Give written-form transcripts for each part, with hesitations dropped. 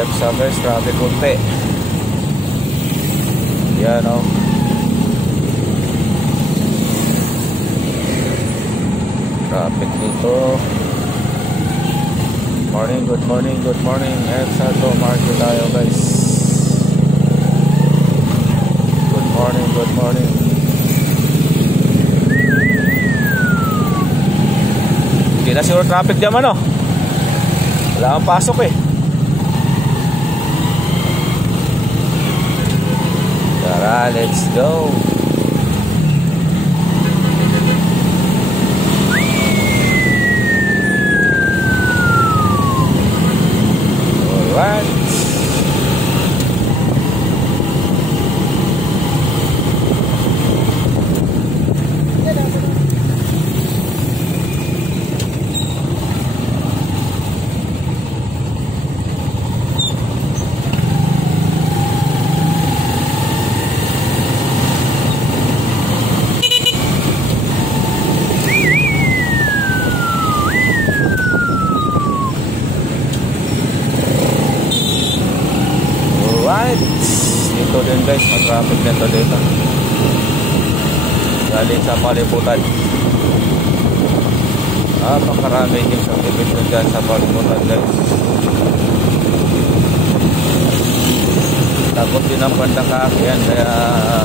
left sa guys, traffic kunti. Yan o. Traffic dito. Morning, good morning, good morning. EDSA to Market tayo guys. Good morning, good morning. Hindi na siguro traffic dyan ano. Wala kang pasok eh. Tara, let's go. Alright. Dito din guys, mag-traffic nito dito. Galing sa palibutan. Pakarami yung subdivision dyan sa palibutan guys. Takot din ang bandang kaakyan, kaya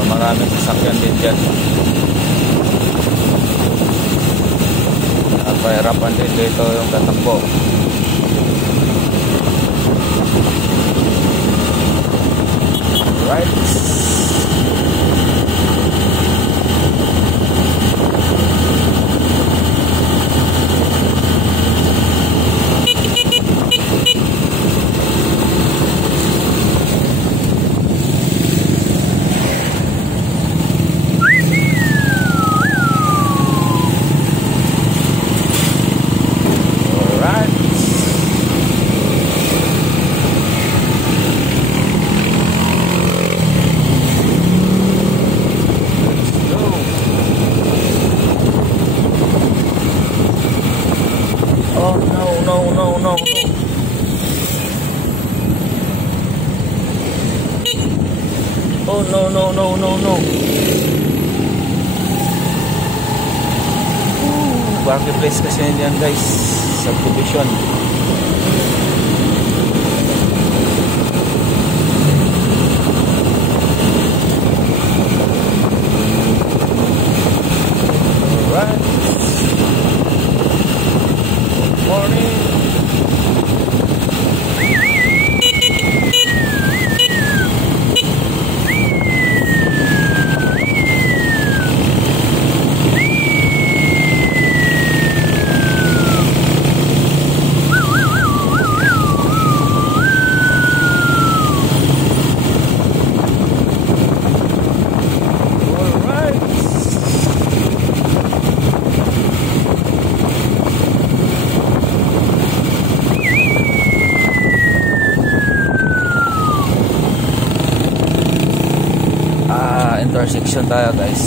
maraming sasakyan din dyan. Pahirapan din dito yung tatakbo. Right. No. Oh no. Marketplace kasi yan guys, subdivision. Alright. Morning. Intersection tayo guys.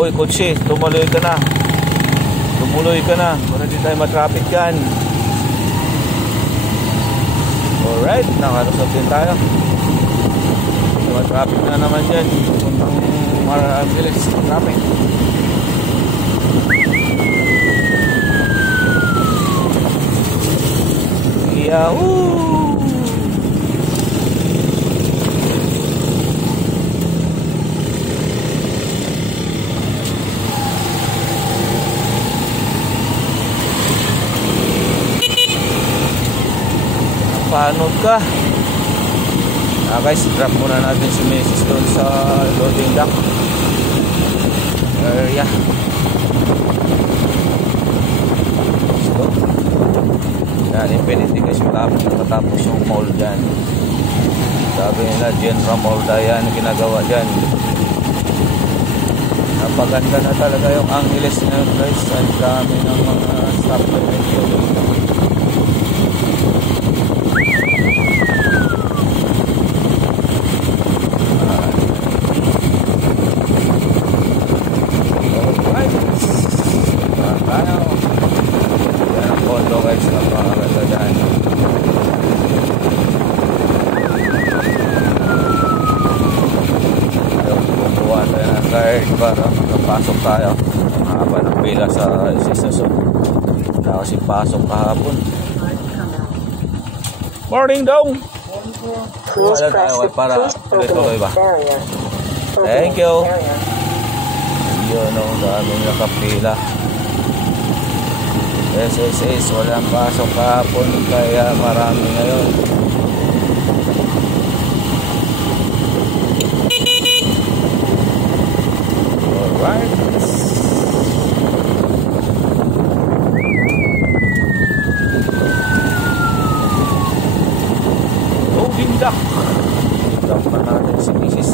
Uy kotse, tumuloy ka na para di tayo matraffic yan. Alright, nakalusot din tayo. Matraffic na naman yan, puntang marabilis traffic. Yahoo! Paano ka? Guys, drop muna natin si Mrs. doon sa loading dock area. So, yan, infinity guys, matapos yung mall dyan. Sabi nila, General Mall yan, ginagawa dyan. Napaganda na talaga yung Angeles na guys. Ang dami ng mga supplement yun. Yan ang condo guys, napakaganda dyan. pasok tayo. Mahaba ng pila sa SSSO. Wala kasi pasok kahapon. Morning dong! Please press the tuloy ba? barrier. Thank you. Yun o, daming nakapila. SSS, walang pasok kahapon kaya marami ngayon. Alright. Loading dock. Dock na natin si Mrs.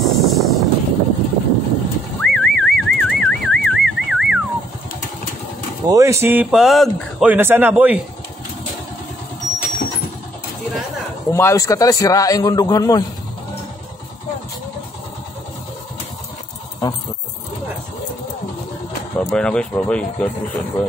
Uy, sipag! Uy, nasaan na, boy? Sira na. Umayos ka talaga, sirain kong dughan mo. Oh. Bye-bye na guys, bye-bye. God bless you.